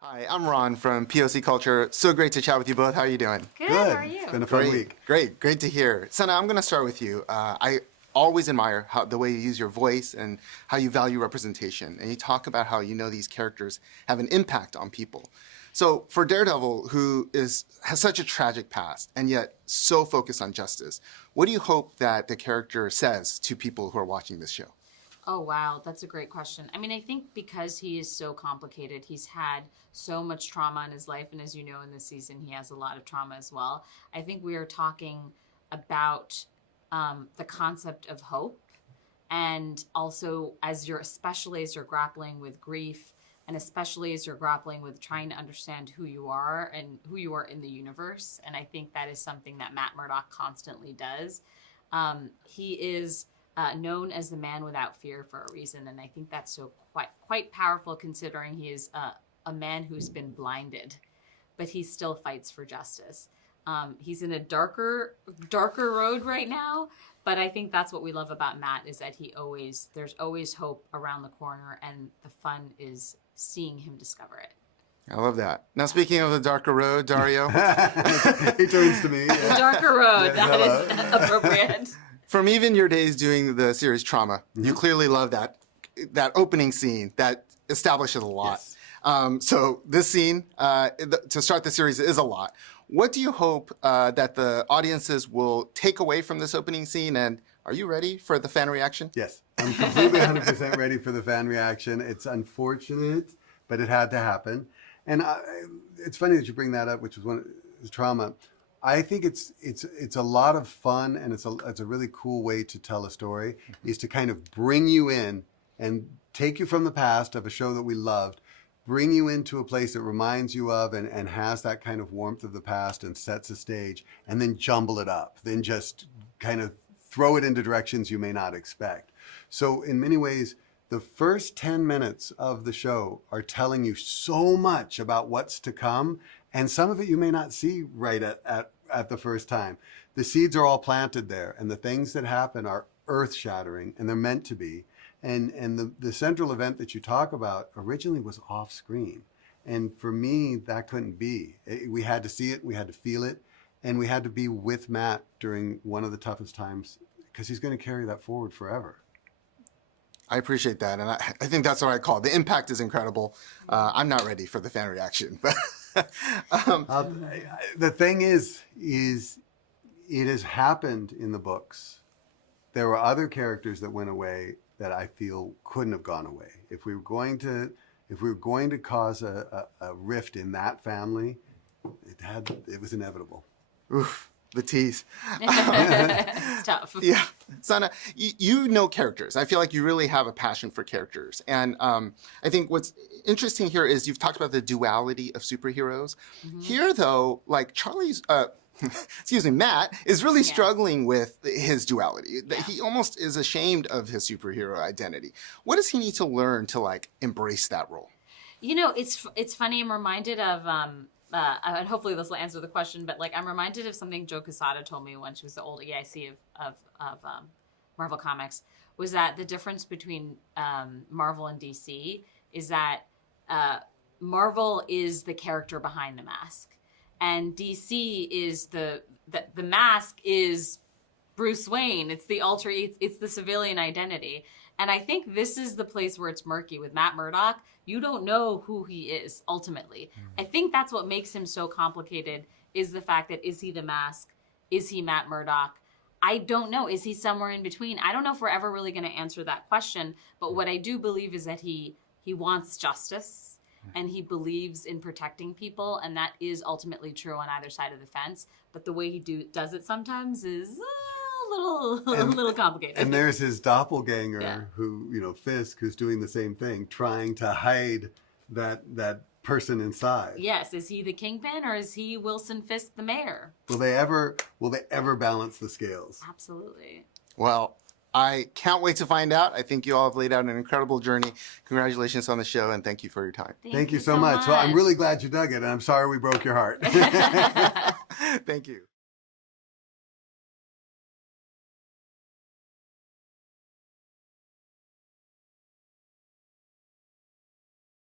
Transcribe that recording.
Hi, I'm Ron from POC Culture. So great to chat with you both. How are you doing? Good. How are you? It's been a fun week. Great to hear. Sana, I'm going to start with you. I always admire the way you use your voice and how you value representation. And you talk about how you know these characters have an impact on people. So for Daredevil, who has such a tragic past and yet so focused on justice, what do you hope that the character says to people who are watching this show? Oh, wow. That's a great question. I mean, I think because he is so complicated, he's had so much trauma in his life. And as you know, in this season, he has a lot of trauma as well. I think we are talking about the concept of hope. And also, especially as you're grappling with grief, and especially as you're grappling with trying to understand who you are and who you are in the universe. And I think that is something that Matt Murdock constantly does. He is known as the man without fear for a reason. And I think that's so quite powerful, considering he is a man who's been blinded, but he still fights for justice. He's in a darker road right now, but I think that's what we love about Matt, is that there's always hope around the corner, and the fun is seeing him discover it. I love that. Now, speaking of the darker road, Dario. He turns to me. Yeah. The darker road, that is appropriate. From even your days doing the series Trauma, you clearly love that opening scene that establishes a lot. Yes. So this scene, to start the series, is a lot. What do you hope that the audiences will take away from this opening scene? And are you ready for the fan reaction? Yes, I'm completely 100% ready for the fan reaction. It's unfortunate, but it had to happen. And it's funny that you bring that up, which was the trauma. I think it's a lot of fun, and it's a really cool way to tell a story, is to kind of bring you in and take you from the past of a show that we loved, bring you into a place that reminds you of and has that kind of warmth of the past and sets a stage, and then jumble it up, then just kind of throw it into directions you may not expect. So in many ways, the first 10 minutes of the show are telling you so much about what's to come, and some of it you may not see right at the first time. The seeds are all planted there, and the things that happen are earth-shattering, and they're meant to be. And the central event that you talk about originally was off-screen. And for me, that couldn't be. We had to see it, we had to feel it, and we had to be with Matt during one of the toughest times, because he's going to carry that forward forever. I appreciate that, and I think that's what I call it. The impact is incredible. I'm not ready for the fan reaction, but the thing is it has happened in the books. There were other characters that went away that I feel couldn't have gone away. If we were going to cause a rift in that family, it was inevitable. Oof. The tease. It's tough. Yeah. Sana, you know characters. I feel like you really have a passion for characters. And I think what's interesting here is you've talked about the duality of superheroes. Mm-hmm. Here, though, like Matt is really struggling with his duality. Yeah. He almost is ashamed of his superhero identity. What does he need to learn to embrace that role? You know, it's funny. I'm reminded of and hopefully this will answer the question, but I'm reminded of something Joe Quesada told me when she was the old EIC of Marvel Comics, was that the difference between Marvel and DC is that Marvel is the character behind the mask, and DC is the mask is Bruce Wayne. It's the it's the civilian identity. And I think this is the place where it's murky with Matt Murdock. You don't know who he is ultimately. I think that's what makes him so complicated, is the fact that, is he the mask? Is he Matt Murdock? I don't know. Is he somewhere in between? I don't know if we're ever really going to answer that question. But what I do believe is that he wants justice, and he believes in protecting people. And that is ultimately true on either side of the fence. But the way he does it sometimes is a little complicated. And there's his doppelganger, who, Fisk, who's doing the same thing, trying to hide that person inside. Yes, is he the kingpin, or is he Wilson Fisk, the mayor? Will they ever balance the scales? Absolutely. Well, I can't wait to find out. I think you all have laid out an incredible journey. Congratulations on the show, and thank you for your time. Thank you so much. Well, I'm really glad you dug it, and I'm sorry we broke your heart. Thank you.